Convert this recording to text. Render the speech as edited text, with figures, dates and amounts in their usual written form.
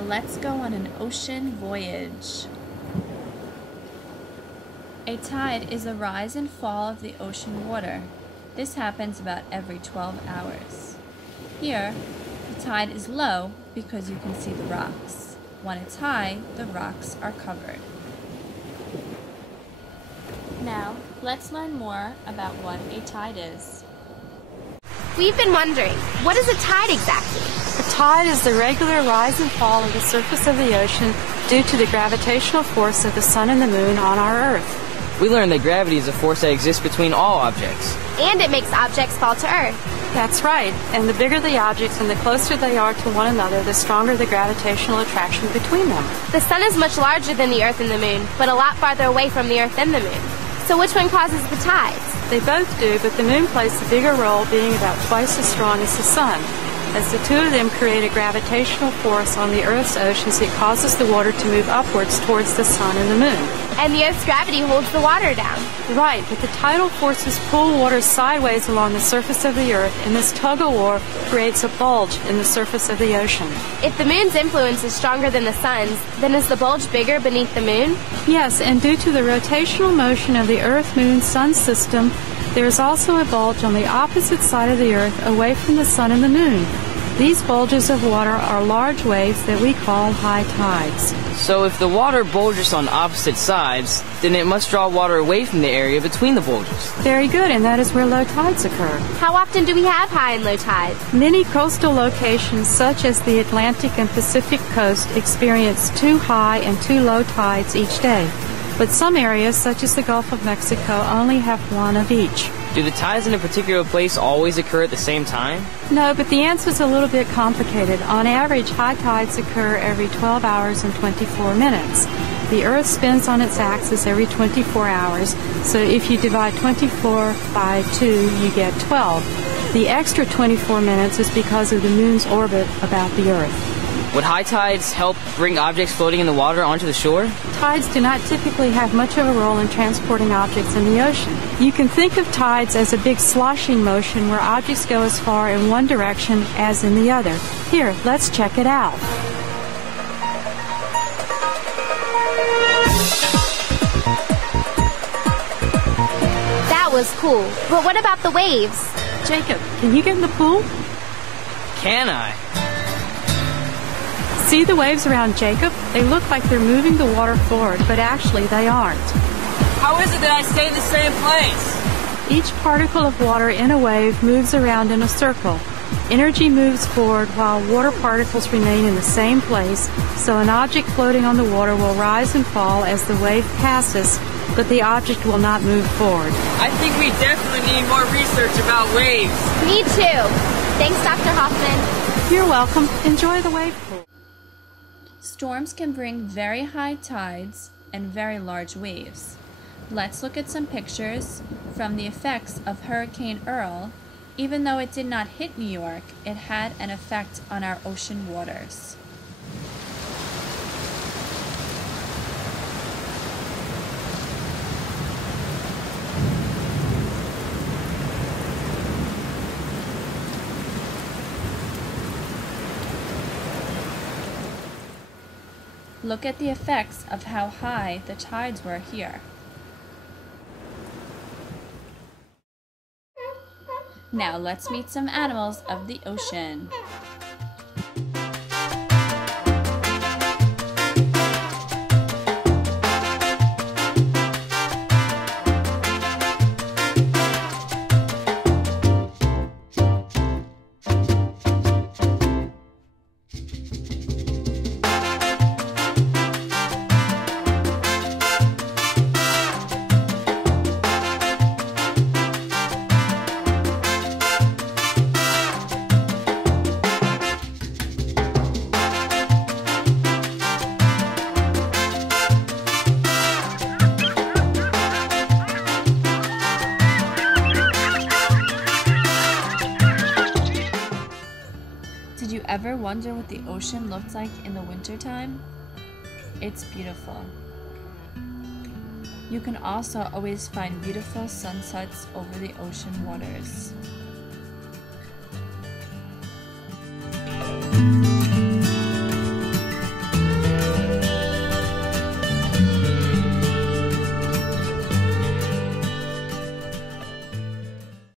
Now let's go on an ocean voyage. A tide is a rise and fall of the ocean water. This happens about every 12 hours. Here, the tide is low because you can see the rocks. When it's high, the rocks are covered. Now, let's learn more about what a tide is. We've been wondering, what is a tide exactly? A tide is the regular rise and fall of the surface of the ocean due to the gravitational force of the sun and the moon on our Earth. We learned that gravity is a force that exists between all objects. And it makes objects fall to Earth. That's right, and the bigger the objects and the closer they are to one another, the stronger the gravitational attraction between them. The sun is much larger than the Earth and the moon, but a lot farther away from the Earth and the moon. So which one causes the tides? They both do, but the moon plays the bigger role, being about twice as strong as the sun. As the two of them create a gravitational force on the Earth's oceans, it causes the water to move upwards towards the sun and the moon. And the Earth's gravity holds the water down. Right, but the tidal forces pull water sideways along the surface of the Earth, and this tug-of-war creates a bulge in the surface of the ocean. If the moon's influence is stronger than the sun's, then is the bulge bigger beneath the moon? Yes, and due to the rotational motion of the Earth-Moon-Sun system, there is also a bulge on the opposite side of the Earth away from the sun and the moon. These bulges of water are large waves that we call high tides. So if the water bulges on opposite sides, then it must draw water away from the area between the bulges. Very good, and that is where low tides occur. How often do we have high and low tides? Many coastal locations, such as the Atlantic and Pacific coast, experience two high and two low tides each day. But some areas, such as the Gulf of Mexico, only have one of each. Do the tides in a particular place always occur at the same time? No, but the answer is a little bit complicated. On average, high tides occur every 12 hours and 24 minutes. The Earth spins on its axis every 24 hours, so if you divide 24 by 2, you get 12. The extra 24 minutes is because of the moon's orbit about the Earth. Would high tides help bring objects floating in the water onto the shore? Tides do not typically have much of a role in transporting objects in the ocean. You can think of tides as a big sloshing motion where objects go as far in one direction as in the other. Here, let's check it out. That was cool. But what about the waves? Jacob, can you get in the pool? Can I? See the waves around Jacob? They look like they're moving the water forward, but actually they aren't. How is it that I stay in the same place? Each particle of water in a wave moves around in a circle. Energy moves forward while water particles remain in the same place, so an object floating on the water will rise and fall as the wave passes, but the object will not move forward. I think we definitely need more research about waves. Me too. Thanks, Dr. Hoffman. You're welcome. Enjoy the wave pool. Storms can bring very high tides and very large waves. Let's look at some pictures from the effects of Hurricane Earl. Even though it did not hit New York, it had an effect on our ocean waters. Look at the effects of how high the tides were here. Now let's meet some animals of the ocean. Did you ever wonder what the ocean looked like in the wintertime? It's beautiful. You can also always find beautiful sunsets over the ocean waters.